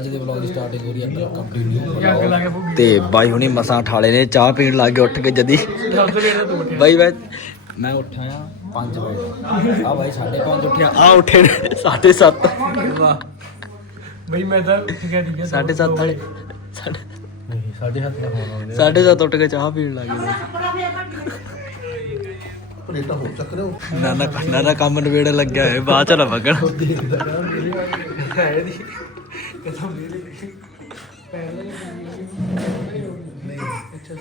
ਅੱਜ ਦੇ ਵਲੌਗ ਦੀ ਸਟਾਰਟਿੰਗ ਹੋ ਰਹੀ ਹੈ ਕੰਪਲੀਟ ਤੇ ਬਾਈ ਹੁਣੀ ਮਸਾਂ ਠਾਲੇ ਨੇ ਚਾਹ ਪੀਣ ਲੱਗ ਗਏ ਉੱਠ ਕੇ ਜਦੀ। ਉੱਠਿਆ ਬਾਈ ਮੈਂ ਉੱਠਿਆ ਆ 5 ਵਜੇ। ਆ ਬਾਈ 5:30 ਉੱਠਿਆ। ਆ ਉੱਠੇ 7:30 ਵਾਹ। ਬਈ ਮੈਂ ਤਾਂ ਉੱਠ ਗਿਆ ਠੀਕ ਹੈ 7:30 ਵਾਲੇ। ਨਹੀਂ 7:30 ਦਾ ਫੋਨ ਆਉਂਦੇ 7:30 ਉੱਠ ਕੇ ਚਾਹ ਪੀਣ ਲੱਗ ਗਏ। ਨਾ ਨਾ ਨਾ ਨਾ ਕੰਮ ਨਵੇੜੇ ਲੱਗਿਆ ਹੋਇਆ ਬਾਅਦ ਚ ਨਾ ਵਗਣ ਹੈ ਦੀ ਕਸਮ ਦੇ ਪਹਿਲੇ ਅੱਛਾ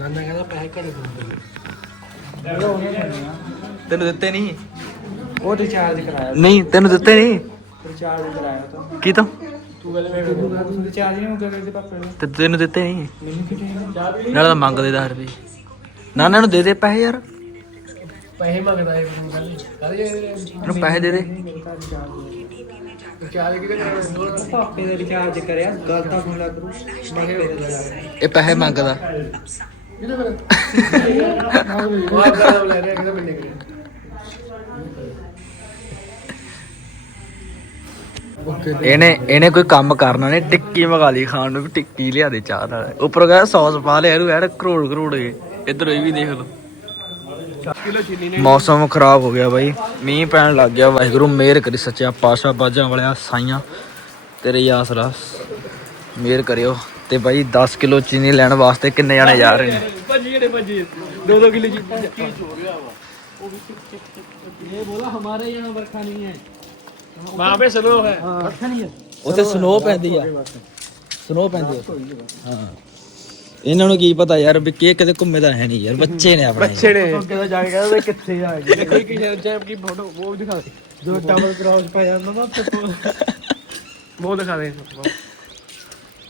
ਨਾਨਾ ਕਹਿੰਦਾ ਪੈਸੇ ਘੜੇ ਦਿੰਦੇ ਤੈਨੂੰ ਦਿੱਤੇ ਨਹੀਂ? ਉਹ ਰਿਚਾਰਜ ਕਰਾਇਆ। ਨਹੀਂ ਤੈਨੂੰ ਦਿੱਤੇ ਨਹੀਂ? ਰਿਚਾਰਜ ਕਰਾਇਆ ਤਾਂ। ਕੀ ਤਾਂ? ਤੂੰ ਗੱਲ ਮੈਂ ਤੂੰ ਰਿਚਾਰਜ ਨਹੀਂ ਹੁੰਦਾ ਤੇਰੇ ਪਾਪੇ ਨੇ। ਤੇ ਤੈਨੂੰ ਦਿੱਤੇ ਨਹੀਂ ਮੈਨੂੰ ਕਿਤੇ ਚਾਹ ਪੀ ਨਾਲੇ ਤਾਂ ਮੰਗਦੇ 10 ਰੁਪਏ। ਨਾਨਾ ਨੂੰ ਦੇ ਦੇ ਪੈਸੇ ਯਾਰ। ਪੈਸੇ ਮੰਗਦਾ ਹੈ ਮੈਨੂੰ ਗੱਲ ਕਰ ਜੇ ਇਹਨੂੰ ਪੈਸੇ ਦੇ ਦੇ। ਰਿਚਾਰਜ ਕਿਤੇ ਪਾਪੇ ਨੇ ਰਿਚਾਰਜ ਕਰਿਆ। ਗੱਲ ਤਾਂ ਸੁਣ ਲੱਗ ਰੂ ਮੈਂ ਕਿਹਾ ਇਹ ਪੈਸੇ ਮੰਗਦਾ। ਕਿਹਦੇ ਫਿਰ ਉਹ ਦਾ ਲੈ ਰਿਹਾ ਕਿਹਦੇ ਕਰਿਆ ਇਹਨੇ ਇਹਨੇ ਕੋਈ ਕੰਮ ਕਰਨਾ ਨਹੀਂ ਟਿੱਕੀ ਮੰਗਾ ਲਈ ਖਾਣ ਨੂੰ ਟਿੱਕੀ ਲਿਆ ਦੇ ਚਾਹ ਨਾਲ। ਉੱਪਰ ਕਹਿੰਦਾ ਸੌਸ ਪਾ ਲਿਆ ਇਹਨੂੰ ਯਾਰ ਕਰੋੜ ਕਰੋੜ ਇਧਰ ਇਹ ਵੀ ਦੇਖ ਲਓ। ਮੌਸਮ ਖਰਾਬ ਹੋ ਗਿਆ ਬਾਈ। ਮੀਂਹ ਪੈਣ ਲੱਗ ਗਿਆ ਵਾਹਿਗੁਰੂ ਮਿਹਰ ਕਰੀ ਸੱਚਿਆ ਪਾਸ਼ਾ ਬਾਜਾਂ ਵਾਲਿਆ ਸਾਈਆਂ। ਤੇਰੇ ਆਸਰਾ ਮਿਹਰ ਕਰਿਓ। ਤੇ ਬਾਈ 10 ਕਿਲੋ ਚੀਨੀ ਲੈਣ ਵਾਸਤੇ ਕਿੰਨੇ ਜਾਣੇ ਜਾ ਰਹੇ ਨੇ? ਭੱਜੀ ਜਿਹੜੇ ਭੱਜੀ 2-2 ਕਿਲੋ ਚੀਨੀ। ਹੋ ਗਿਆ ਵਾ ਉਹ ਵੀ ਇਹ ਬੋਲਾ ਹਮਾਰੇ ਯਹਾਂ ਵਰਖਾ ਨਹੀਂ ਹੈ। वहाँ पे स्लो है बरखा नहीं है ਉੱਥੇ ਸਨੋ ਪੈਂਦੀ ਆ ਸਨੋ ਪੈਂਦੀ ਆ ਹਾਂ ਇਹਨਾਂ ਨੂੰ ਕੀ ਪਤਾ ਯਾਰ ਵੀ ਕੀ ਕਿਤੇ ਘੁੰਮੇ ਤਾਂ ਹੈ ਨਹੀਂ ਯਾਰ ਬੱਚੇ ਨੇ ਆਪਣੇ ਬੱਚੇ ਨੇ ਕਿਹਦਾ ਜਾ ਕੇ ਕਹਿੰਦਾ ਕਿੱਥੇ ਆ ਗਏ ਕੋਈ ਕਿਸੇ ਜੈਮ ਕੀ ਫੋਟੋ ਉਹ ਦਿਖਾ ਦੇ ਜੋ ਟਾਵਰ ਕ੍ਰਾਸ ਪੈ ਜਾਂਦਾ ਨਾ ਤੇ ਉਹ ਦਿਖਾ ਦੇ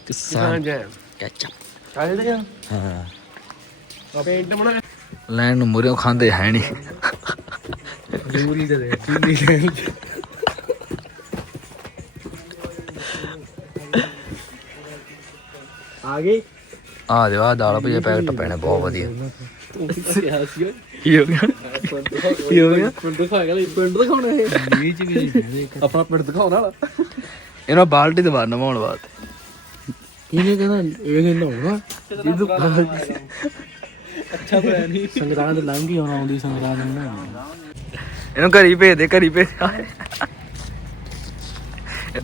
ਕਿਸਾਨ ਜੈਮ ਕੈਚਅਪ ਕਾਹਦੇ ਤੇ ਜਾ ਹਾਂ ਪੇਂਟ ਬਣਾ ਲੈਣ ਨੂੰ ਮੁਰਿਓ ਖਾਂਦੇ ਹੈ ਨਹੀਂ ਜ਼ਰੂਰੀ ਤੇ ਦੇ ਆ ਗਈ? ਆ ਦੇ ਆ ਦਾਲ ਭਜੇ ਪੈਕਟ ਪੈਣੇ ਬਹੁਤ ਵਧੀਆ। ਸਿਆਸੀ ਕੀ ਹੋ ਗਿਆ? ਕੀ ਹੋ ਗਿਆ? ਪਿੰਡ ਦਿਖਾ ਗਿਆ ਪਿੰਡ ਦਿਖਾਉਣਾ ਇਹ। ਨੀਚ ਵੀ ਆਪਣਾ ਪਿੰਡ ਦਿਖਾਉਣ ਵਾਲਾ। ਇਹਨਾਂ ਬਾਲਟੀ ਦਵਾ ਨਵਾਉਣ ਬਾਅਦ ਇਹਨੇ ਕਹਿੰਦਾ ਇਹ ਨਹਾਉਣਾ? ਜਿੱਦ ਅੱਛਾ ਤਾਂ ਨਹੀਂ ਸੰਗਰਾਂਦ ਲੰਘ ਹੀ ਆਉਣਾ ਆਉਂਦੀ ਸੰਗਰਾਂਦ ਨੂੰ ਇਹਨੂੰ ਘਰੀ ਭੇਜ ਦੇ ਘਰੀ ਭੇਜ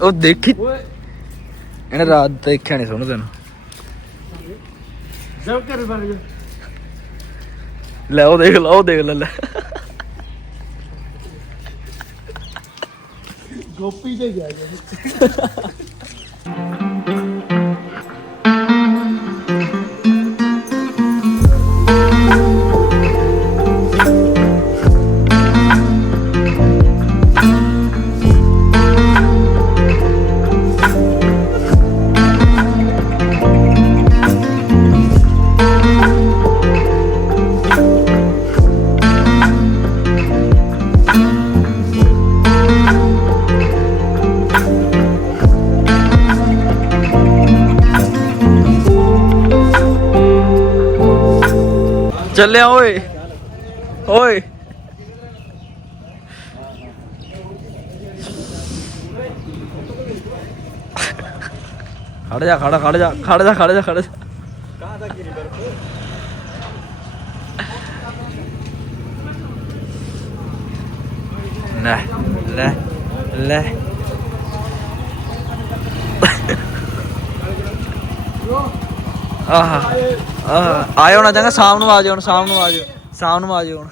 ਉਹ ਦੇਖੀ ਇਹਨੇ ਰਾਤ ਦੇਖਿਆ ਨਹੀਂ ਸੁਣ ਤੈਨੂੰ। ਜਬ ਕਰ ਬਣ ਗਿਆ ਲੈ ਉਹ ਦੇਖ ਲਾ ਉਹ ਦੇਖ ਲੈ ਲੈ। ਗੋਪੀ ਤੇ ਗਿਆ ਗਿਆ ਚੱਲਿਆ, ਓਏ। ਓਏ। ਖੜ ਜਾ, ਖੜ ਖੜ ਜਾ ਖੜ ਜਾ ਖੜ ਜਾ ਖੜ ਜਾ। ਲੈ ਲੈ ਲੈ। ਆਹ ਆਹ, ਆਏ ਹੋਣਾ ਚੰਗਾ, ਸ਼ਾਮ ਨੂੰ ਆ ਜਾਓ ਸ਼ਾਮ ਨੂੰ ਆ ਜਾਓ ਸ਼ਾਮ ਨੂੰ ਆ ਜਾਓ ਹੁਣ।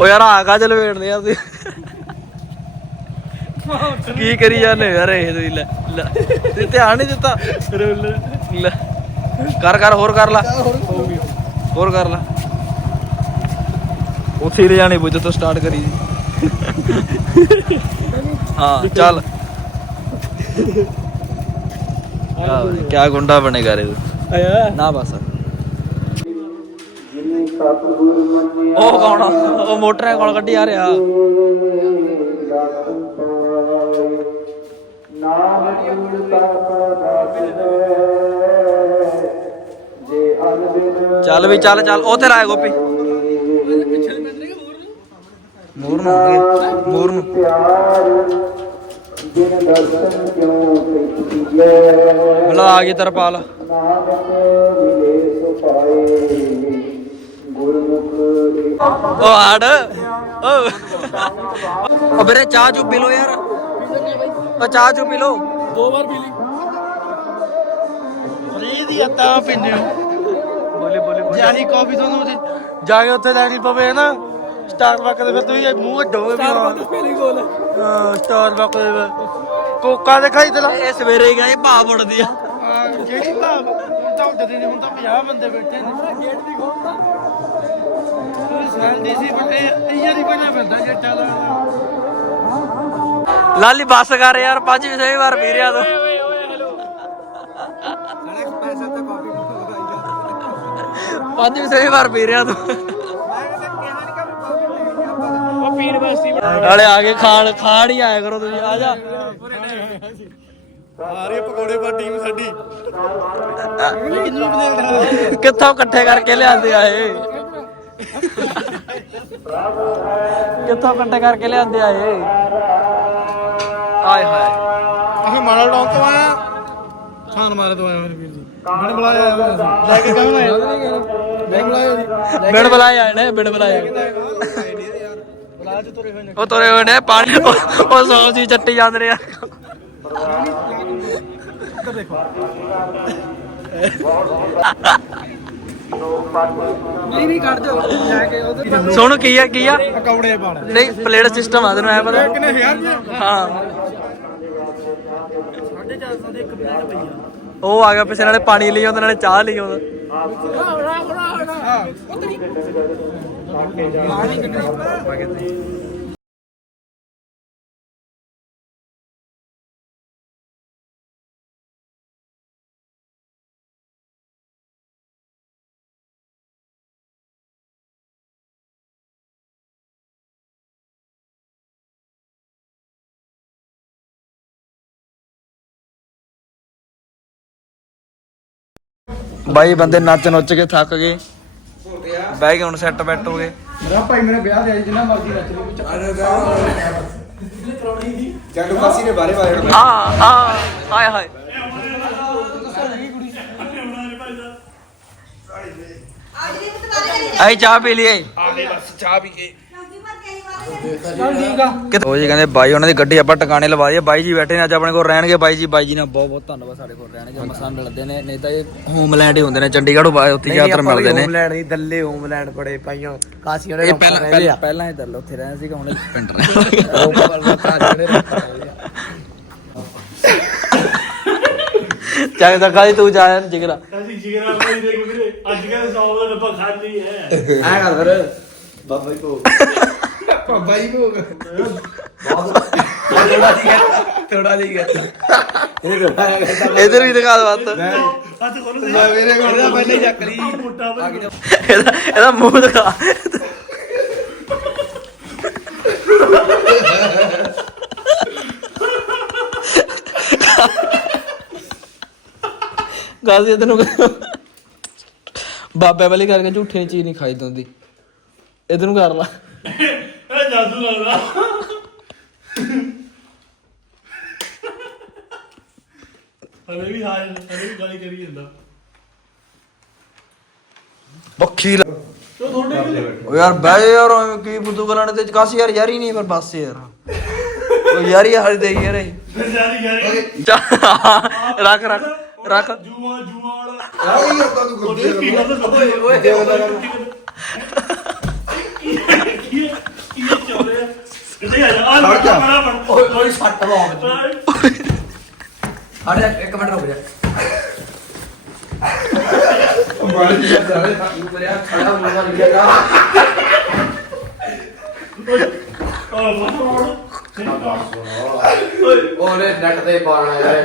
ਯਾਰ, ਆ ਕਾ ਚਲ ਵੇੜਦੇ ਯਾਰ ਤੁਸੀਂ? ਕੀ ਕਰੀ ਜਾਂਦੇ ਯਾਰ, ਇਹ ਤੁਸੀਂ ਲੈ ਲੈ। ਤੇ ਧਿਆਨ ਨਹੀਂ ਦਿੱਤਾ? ਲੈ। ਕਰ ਕਰ, ਹੋਰ ਕਰ ਲਾ। ਹੋਰ ਕਰ ਲਾ। ਉੱਥੇ ਹੀ ਲੈ ਜਾਣੇ ਬੁੱਝ ਤੋਂ ਸਟਾਰਟ ਕਰੀ ਜੀ ਹਾਂ, ਚੱਲ। ਬਣੇਗਾ ਰੇ ਤੂੰ ਆਇਆ ਨਾ ਬਸ ਉਹ ਕੌਣ ਆ? ਉਹ ਮੋਟਰ ਕੋਲ ਕੱਢੀ ਆ ਰਿਹਾ ਚੱਲ ਵੀ ਚੱਲ ਚੱਲ ਉੱਥੇ ਲਾਇਆ ਗੋਪੀ ਮੋਰ ਨੂੰ ਆਉਣਗੇ, ਮੋਰ ਨੂੰ ਬਲਾ ਆ ਗਈ ਤਰਪਾਲ। ਉਹ ਆੜ। ਉਹ ਉਹ ਵੀਰੇ ਚਾਹ ਚੁ ਪੀ ਲੋ ਯਾਰ। ਉਹ ਚਾਹ ਚੁ ਪੀ ਲੋ ਦੋ ਵਾਰ ਪੀ ਲਈ। ਫਰੀ ਦੀ ਤਾਂ ਪੀਂਦੇ ਬੋਲੇ ਬੋਲੇ ਜੇ ਅਸੀਂ ਕਾਫੀ ਤੁਹਾਨੂੰ ਉੱਥੇ ਜਾ ਕੇ ਉੱਥੇ ਲੈਣੀ ਪਵੇ ਨਾ ਸਟਾਰਬਕ ਦੇ ਫਿਰ ਤੁਸੀਂ ਮੂੰਹ ਢੋਗੇ ਵੀ ਹਾਂ। ਸਟਾਰਬਕ ਦੇ ਵਿੱਚ। ਕੋਕਾ ਦੇ ਖਾਈ ਤੇ ਲਾ। ਇਹ ਸਵੇਰੇ ਹੀ ਗਏ ਭਾਅ ਮੁੜਦੀ ਆ। ਆਹ, ਜਿਹੜੀ ਭਾਵ ਹੁਣ ਤਾਂ ਉੱਡਦੀ ਨਹੀਂ ਹੁਣ ਤਾਂ 50 ਬੰਦੇ ਬੈਠੇ ਨੇ। ਗੇਟ ਵੀ ਖੋਲਦਾ ਸਾਲ ਦੀ ਸੀ ਬੰਦੇ ਇਹ ਹੀ ਬਣਾ ਪੈਂਦਾ ਜੱਟਾਂ ਦਾ। ਲਾਲੀ ਬੱਸ ਕਰ ਯਾਰ ਪੰਜ ਛੇ ਵਾਰ ਪੀ ਰਿਆ ਤੂੰ ਪੰਜ ਛੇ ਵਾਰ ਪੀ ਰਿਆ ਤੂੰ ਨਾਲੇ ਆ ਕੇ ਖਾਣ ਖਾਣ ਹੀ ਆਇਆ ਕਰੋ ਤੁਸੀਂ ਆ ਜਾ। ਆ ਰਹੀ ਪਕੌੜੇ ਪਾ ਟੀਮ ਸਾਡੀ। ਕਿੱਥੋਂ ਇਕੱਠੇ ਕਰਕੇ ਲਿਆਂਦੇ ਆਏ ਕਿੱਥੋਂ ਇਕੱਠੇ ਕਰਕੇ ਲਿਆਂਦੇ ਆਏ ਆਏ ਹਾਏ। ਅਸੀਂ ਮਾੜਾ ਡੌਂਕ ਤੋਂ ਆਇਆ ਛਾਨ ਮਾਰੇ ਤੋਂ ਆਇਆ ਮੇਰੇ ਵੀਰ ਜੀ। ਮੈਨੂੰ ਬੁਲਾਇਆ। ਲੈ ਕੇ ਕਹਾਂ ਆਇਆ ਨਹੀਂ ਬੁਲਾਇਆ ਬਿਨ ਬੁਲਾਏ ਆਏ ਨੇ ਬਿਨ ਬੁਲਾਏ ਬੁਲਾ ਚ ਤੁਰੇ ਹੋਏ ਨੇ। ਉਹ ਤੁਰੇ ਹੋਏ ਨੇ ਪਾਣੀ ਉਹ- ਉਹ ਸੌ ਜੀ ਚੱਟੀ ਜਾਂਦੇ ਨੇ ਨਹੀਂ ਨਹੀਂ ਕੱਢ ਜਾ ਲੈ ਕੇ ਉਹਦੇ ਸੁਣ ਕੀ ਆ ਕੀ ਆ? ਪਕੌੜੇ ਪਾਣ ਨਹੀਂ ਪਲੇਟ ਸਿਸਟਮ ਆ ਤੈਨੂੰ ਐ ਪਤਾ। ਕਿੰਨੇ ਹਜ਼ਾਰ ਰੁਪਏ ਹਾਂ। 450 ਦੇ ਇੱਕ ਪਲੇਟ ਪਈ ਆ ਉਹ ਆ ਗਿਆ ਪਿੱਛੇ ਨਾਲੇ ਪਾਣੀ ਲਈ ਆਉਂਦਾ ਨਾਲੇ ਚਾਹ ਲਈ ਆਉਂਦਾ ਹਾਂ। ਉਤਰੀ ਪਾਣੀ ਕੱਢਣੀ ਬਾਈ ਬੰਦੇ ਨੱਚ ਨੁੱਚ ਕੇ ਥੱਕ ਗਏ। ਬਹਿ ਕੇ ਹੁਣ ਸੈੱਟ ਬੈੱਟ ਹੋ ਗਏ। ਮੇਰਾ ਭਾਈ ਮੇਰੇ ਵਿਆਹ ਦੇ ਆਈ ਜਿੰਨਾ ਮਰਜ਼ੀ ਨੱਚ ਲਈ ਜੰਗ ਫਾਸੀ ਨੇ ਬਾਰੇ ਬਾਰੇ ਆ ਆ ਹਾਏ ਹਾਏ। ਆਈ ਚਾਹ ਪੀ ਲਈਏ ਕਿਤੇ ਉਹ ਜੀ। ਕਹਿੰਦੇ ਬਾਈ ਉਹਨਾਂ ਦੀ ਗੱਡੀ ਆਪਾਂ ਟਿਕਾਣੇ ਲਵਾ ਦਈਏ। ਬਾਈ ਜੀ ਬੈਠੇ ਨੇ ਅੱਜ ਆਪਣੇ ਕੋਲ ਰਹਿਣਗੇ। ਬਾਈ ਜੀ ਬਾਈ ਜੀ ਨਾਲ ਬਹੁਤ ਬਹੁਤ ਧੰਨਵਾਦ ਸਾਡੇ ਕੋਲ ਰਹਿਣਗੇ। ਮਸਾਂ ਮਿਲਦੇ ਨੇ। ਨਹੀਂ ਤਾਂ ਇਹ ਹੋਮਲੈਂਡ ਹੀ ਹੁੰਦੇ ਨੇ। ਚੰਡੀਗੜ੍ਹੋਂ ਬਾਅਦ ਉੱਥੇ ਜ਼ਿਆਦਾਤਰ ਮਿਲਦੇ ਨੇ। ਹੋਮਲੈਂਡ ਨਹੀਂ ਦੱਲੇ ਹੋਮਲੈਂਡ ਬੜੇ ਪਾਈਆਂ ਕਾਸੀ ਉਹਨੇ ਇਹ ਪਹਿਲਾਂ ਪਹਿਲਾਂ ਪਹਿਲਾਂ ਹੀ ਦੱਲ ਉੱਥੇ ਰਹਿੰਦੇ ਸੀਗਾ ਹੁਣ ਪਿੰਡ ਉਹ ਪਰਵਾ ਕਾਸੀ ਉਹਨੇ ਚਾਹੇ ਤਾਂ ਕਾਹਦੀ ਤੂੰ ਜਾ ਜਿਗਰਾ ਅਸੀਂ ਜਿਗਰਾ ਭਾਈ ਦੇ ਵੀਰੇ ਅੱਜ ਕੱਲ 100 ਦਾ ਡੱਬਾ ਖਾਲੀ ਹੈ। ਐ ਕਰ ਫਿਰ। ਬਾਬਾ ਜੀ ਕੋ। ਬਾਬਾ ਜੀ ਕੋ ਥੋੜਾ ਜਿਹਾ ਜਿਹਾ ਇਧਰ ਵੀ ਦਿਖਾ ਦੇ ਵੱਤ ਹੱਥ ਖੋਲ ਮੈਂ ਮੇਰੇ ਕੋਲ ਤਾਂ ਪਹਿਲੇ ਹੀ ਚੱਕ ਲਈ। ਮੋਟਾ ਬਣ ਇਹਦਾ ਇਹਦਾ ਮੂੰਹ ਦਿਖਾ। ਗਾਜ਼ੀ ਇਧਰ ਨੂੰ ਬਾਬੇ ਵਾਲੀ ਕਰਕੇ ਝੂਠੀ ਚੀਜ਼ ਨਹੀਂ ਖਾਈ ਦੋਂਦੀ। ਇਧਰ ਨੂੰ ਕਰ ਲਾ। ਜਾਦੂ ਲੱਗਦਾ ਹਲੇ ਵੀ ਹਾਲ ਹਲੇ ਵੀ ਗਾਲੀ ਕਰੀ ਜਾਂਦਾ। ਪੱਖੀ ਲਾ ਤੋ ਤੁਹਾਡੇ ਵੀ ਓ ਯਾਰ ਬਹਿ ਜਾ ਯਾਰ ਐਵੇਂ ਕੀ ਬੁੱਧੂ ਗਲਾਂ ਤੇ ਕਾਸ ਯਾਰ ਯਾਰੀ ਨਹੀਂ ਪਰ ਬਸ ਯਾਰ। ਓ ਯਾਰੀ ਹਰ ਦੇ ਯਾਰ। ਇਹ। ਜਾਰੀ ਗਾਲੀ ਚੱਲ, ਰੱਖ ਰੱਖ ਰੱਖ। ਜੂਆ ਜੂਆ ਵਾਲਾ। ਓਏ ਯਾਰ ਤੂੰ ਉਹਦੇ ਸਪੀਕਰ ਤੇ ਓਏ ਓਏ ਕੀ ਕੀ ਕੀ ਚੱਲ ਰਿਹਾ ਆ ਜਾ। ਓਏ ਓਏ ਸੱਟ ਲਾਉਂ ਅਰੇ ਇੱਕ ਮਿੰਟ ਰੁਕ ਜਾ। ਬੜੀ ਜੀ ਜਾ ਰਿਹਾ। ਉਪਰਿਆ ਖੜਾ ਹੋਣਾ ਲਿਖਿਆ ਉਹਨੇ ਨੈਟ ਤੇ ਪਾਣਾ ਯਾਰ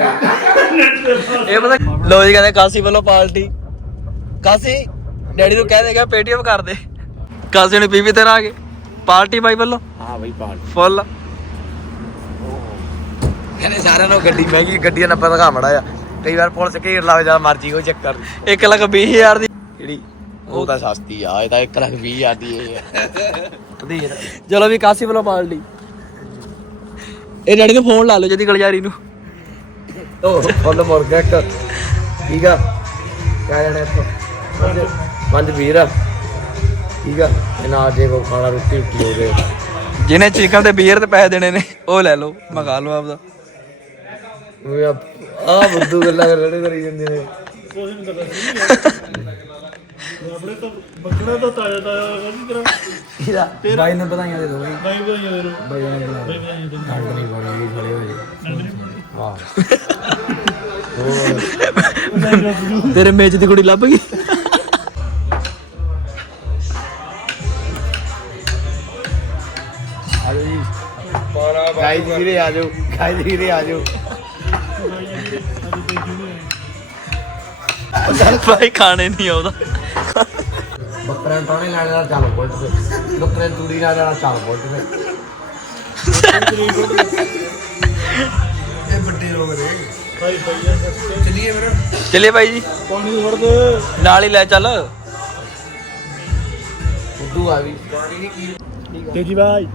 ਇਹ ਪਤਾ ਲੋ ਜੀ ਕਹਿੰਦੇ ਕਾਸੀ ਵੱਲੋਂ ਪਾਰਟੀ ਕਾਸੀ ਡੈਡੀ ਨੂੰ ਕਹਿ ਦੇਗਾ ਪੇਟੀਐਮ ਕਰ ਦੇ। ਕਾਸੀ ਨੇ ਪੀਪੀ ਤੇ ਆ ਗਏ। ਪਾਰਟੀ ਬਾਈ ਵੱਲੋਂ। ਹਾਂ ਬਈ ਪਾਣ ਫੁੱਲ। ਕਹਿੰਦੇ ਸਾਰਿਆਂ ਨੂੰ ਗੱਡੀ ਮਹਿੰਗੀ ਗੱਡੀਆਂ ਨਾ ਪਤਾ ਮੜਾ ਆ ਕਈ ਵਾਰ ਪੁਲਿਸ ਘੇਰ ਲਾ ਜਾ ਮਰਜ਼ੀ ਕੋਈ ਚੱਕਰ। ਨੀ। 1 ਲੱਖ 20 ਹਜ਼ਾਰ ਦੀ। ਕਿਹੜੀ ਉਹ ਤਾਂ ਸਸਤੀ ਆ ਇਹ ਤਾਂ 1 ਲੱਖ 20 ਹਜ਼ਾਰ ਦੀ ਹੈ ਵਧੇਰ ਚਲੋ ਵੀ ਕਾਸੀ ਵੱਲੋਂ ਪਾਰਟੀ ਇਹ ਡੈਡੀ ਨੂੰ ਫੋਨ ਲਾ ਲਓ ਜਦੀ ਗਲਜਾਰੀ ਨੂੰ। ਉਹ ਫੁੱਲ ਮੁਰਗਾ ਇੱਕ। ਠੀਕ ਆ? ਕਿਆ ਜਾਣਾ ਇੱਥੋਂ। ਪੰਜ ਵੀਰ ਆ। ਠੀਕ ਆ? ਨਾਲ ਜੇ ਕੋ ਖਾਣਾ ਰੋਟੀ ਰੋਟੀ ਹੋ ਗਏ ਜਿਹਨੇ ਚਿਕਨ ਤੇ ਬੀਅਰ ਤੇ ਪੈਸੇ ਦੇਣੇ ਨੇ ਉਹ ਲੈ ਲਓ ਮਗਾ ਲਓ ਆਪਦਾ। ਆ ਬੁੱਧੂ ਗੱਲਾਂ ਰੜੇ ਕਰੀ ਜਾਂਦੇ ਨੇ। ਆਪਣੇ ਤਾਂ ਬੱਕਰਾ ਤਾਂ ਤਾਜ਼ਾ ਤਾਜ਼ਾ ਨਹੀਂ ਤੇਰਾ। ਇਹਦਾ ਬਾਈ ਨੂੰ ਬਧਾਈਆਂ ਦੇ ਦੋ ਬਈ ਨਹੀਂ ਬਧਾਈਆਂ ਦੇ। ਰੋ ਬਾਈ ਨੂੰ ਬੁਲਾ ਠੰਡ ਨਹੀਂ ਬੜੀ ਖੜੇ ਹੋਏ। ਵਾਹ। ਤੇਰੇ ਮੇਚ ਦੀ ਕੁੜੀ ਲੱਭ ਗਈ। ਆਜੋ ਜੀ। ਗਾਈ ਵੀਰੇ ਆਜੋ ਵੀਰੇ ਆਜੋ ਭਾਈ ਖਾਣੇ ਨਹੀਂ ਆਉਂਦਾ। ਬੱਕਰੇ ਨੂੰ ਟਾਣੇ ਲੈਣ ਦਾ ਚੱਲ ਬੁੱਟ ਤੇ। ਬੱਕਰੇ ਨੂੰ ਦੂਰੀ ਨਾਲ ਜਾਣਾ ਚੱਲ ਬੁੱਟ ਤੇ। ਇਹ ਵੱਡੇ ਰੋਗ ਨੇ। ਭਾਈ ਭਈਆ ਚਲਿਏ ਫਿਰ। ਚੱਲੇ ਭਾਈ ਜੀ। ਪਾਣੀ ਵੜ ਦੇ। ਨਾਲ ਹੀ ਲੈ ਚੱਲ। ਬੁੱਧੂ ਆ ਵੀ ਤੇਜੀ ਭਾਈ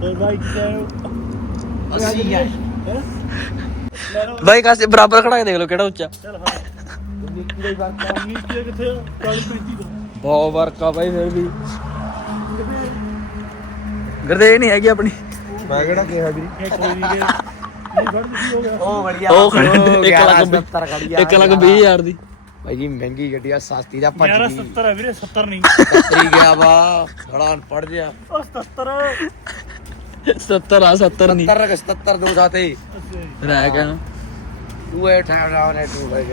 ਤੇ ਭਾਈ ਕਹਿ ਅਸੀਂ ਆ ਭਾਈ ਕਾਸੇ ਬਰਾਬਰ ਖੜਾ ਕੇ ਦੇਖ ਲਓ ਕਿਹੜਾ ਉੱਚਾ। ਚੱਲ ਹਾਂ। ਨੀਚੇ ਬਾਤ ਨੀਚੇ ਕਿੱਥੇ ਆ? ਕਾਲੀ ਪੈਂਤੀ ਦਾ ਬਹੁਤ ਵਰਕਾ ਭਾਈ ਫਿਰ ਵੀ। ਗਰਦੇ ਨਹੀਂ ਹੈਗੀ ਆਪਣੀ। ਮੈਂ ਕਿਹੜਾ ਕਿਹਾ ਵੀਰੇ? ਇਹ ਕੋਈ ਨਹੀਂ ਗਿਆ ਨਹੀਂ ਫੜ ਕੀ ਹੋ ਗਿਆ ਉਹ ਵਧੀਆ। ਉਹ ਖੜੇ ਨੇ, ਇੱਕ ਲੱਖ ਵੀਹ- 70 ਖੜੀ ਆ 1 ਲੱਖ 20 ਹਜ਼ਾਰ ਦੀ। ਭਾਈ ਜੀ ਮਹਿੰਗੀ ਗੱਡੀ ਆ ਸਸਤੀ ਦਾ ਭੱਜ ਗਈ। 1170 ਆ ਵੀਰੇ 70 ਨਹੀਂ। ਸੱਤਰੀ ਗਿਆ ਵਾ ਬੜਾ ਅਨਪੜ ਜਿਆ। ਉਹ 77 70 ਆ 70 ਨਹੀਂ। 70 77 ਦੋ ਸਾਤੇ। ਰਹਿ ਗਿਆ ਤੂੰ ਇਹ ਠਾਣ ਰਾਉ ਨੇ ਤੂੰ ਭਾਈ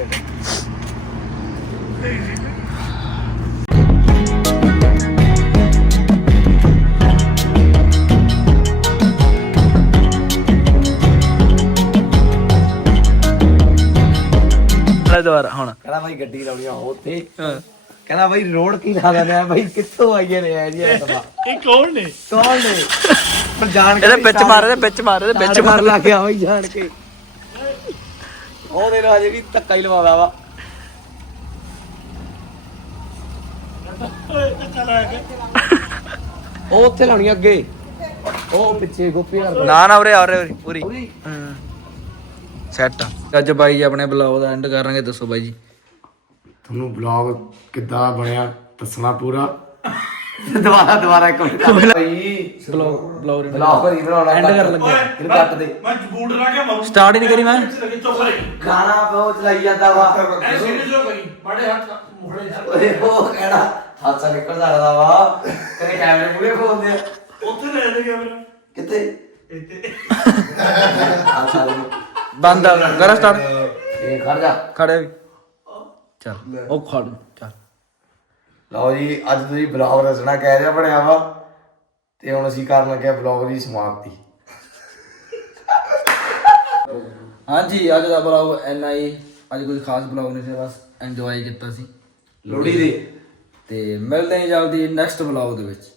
ਲੈ ਦੁਬਾਰਾ ਹੁਣ। ਕਹਿੰਦਾ ਭਾਈ ਗੱਡੀ ਲਾਉਣੀ ਆ ਉੱਥੇ। ਹਾਂ। ਕਹਿੰਦਾ ਭਾਈ ਰੋਡ ਕੀ ਲਾ ਦਿੰਦੇ ਆ? ਭਾਈ ਕਿੱਥੋਂ ਆਈਏ ਨੇ ਆ ਜੀ ਇਹ ਕੌਣ ਨੇ? ਕੌਣ ਨੇ? ਪਰ ਜਾਣ ਇਹਦੇ ਵਿੱਚ ਮਾਰ ਇਹਦੇ ਵਿੱਚ ਮਾਰ ਇਹਦੇ ਵਿੱਚ ਮਾਰ। ਲਾ ਕੇ ਆ ਭਾਈ ਜਾਣ ਕੇ। ਉਹ ਦੇ ਹਜੇ ਵੀ ਧੱਕਾ ਹੀ ਲਵਾਉਂਦਾ ਵਾ ਓਏ ਧੱਕਾ ਲਾ ਕੇ ਉਹ ਉੱਥੇ ਲਾਉਣੀ ਆ ਅੱਗੇ। ਉਹ ਪਿੱਛੇ ਗੋਪੀ ਹਰ ਨਾ ਨਾ ਉਰੇ ਆ ਉਰੇ ਉਰੇ, ਪੂਰੀ। ਪੂਰੀ? ਸੈੱਟ ਅੱਜ ਬਾਈ ਜੀ ਆਪਣੇ ਬਲੌਗ ਦਾ ਐਂਡ ਕਰਾਂਗੇ ਦੱਸੋ ਬਾਈ ਜੀ। ਤੁਹਾਨੂੰ ਬਲੌਗ ਕਿੱਦਾਂ ਬਣਿਆ ਦੱਸਣਾ ਪੂਰਾ। ਦੁਬਾਰਾ ਦੁਬਾਰਾ ਇੱਕ ਮਿੰਟ ਭਾਈ ਬਲੌਗ ਬਲੌਗ ਬਲੌਗ ਹੀ ਬਣਾਉਣਾ End ਕਰਨ ਲੱਗਿਆ। ਇਹ ਕੱਟ ਦੇ। ਮੈਂ ਬੂਟ ਲਾ ਕੇ ਮਾਰੂ। ਸਟਾਰਟ ਹੀ ਨਹੀਂ ਕਰੀ ਮੈਂ। ਲੱਗੀ ਚੁੱਪ ਰਹੀ ਗਾਣਾ ਬਹੁਤ ਚਲਾਈ ਜਾਂਦਾ ਵਾ। ਐ ਸੀਰੀਅਸ ਹੋ ਗਈ ਮਾੜੇ ਹੱਥ ਮੁਹੜੇ ਜਾ ਓਏ ਉਹ ਕਹਿਣਾ ਹਾਸਾ ਨਿਕਲ ਸਕਦਾ ਵਾ ਕਦੇ ਕੈਮਰੇ ਮੂਰੇ ਖੋਲਦੇ ਆ। ਉੱਥੇ ਲੈ ਲੈ ਗਿਆ ਮੇਰਾ ਕਿੱਥੇ? ਇੱਥੇ। ਹਾਸਾ ਬੰਦ ਕਰ ਸਟਾਰਟ ਇਹ ਖੜ ਜਾ। ਖੜੇ ਵੀ। ਚੱਲ ਉਹ ਖੜ ਚੱਲ। ਲਓ ਜੀ ਅੱਜ ਤੁਸੀਂ ਬਲੌਗ ਰਚਨਾ ਕਹਿ ਰਿਹਾ ਬਣਿਆ ਵਾ। ਤੇ ਹੁਣ ਅਸੀਂ ਕਰਨ ਲੱਗੇ ਬਲੌਗ ਦੀ ਸਮਾਪਤੀ। ਹਾਂਜੀ ਅੱਜ ਦਾ ਬਲੌਗ ਐਨਾ ਹੀ। ਅੱਜ ਕੋਈ ਖਾਸ ਬਲੌਗ ਨਹੀਂ ਸੀ ਬਸ ਇੰਜੋਏ ਕੀਤਾ ਸੀ। ਲੋੜੀ ਦੇ। ਤੇ ਮਿਲਦੇ ਹਾਂ ਜਲਦੀ ਨੈਕਸਟ ਬਲੌਗ ਦੇ ਵਿੱਚ।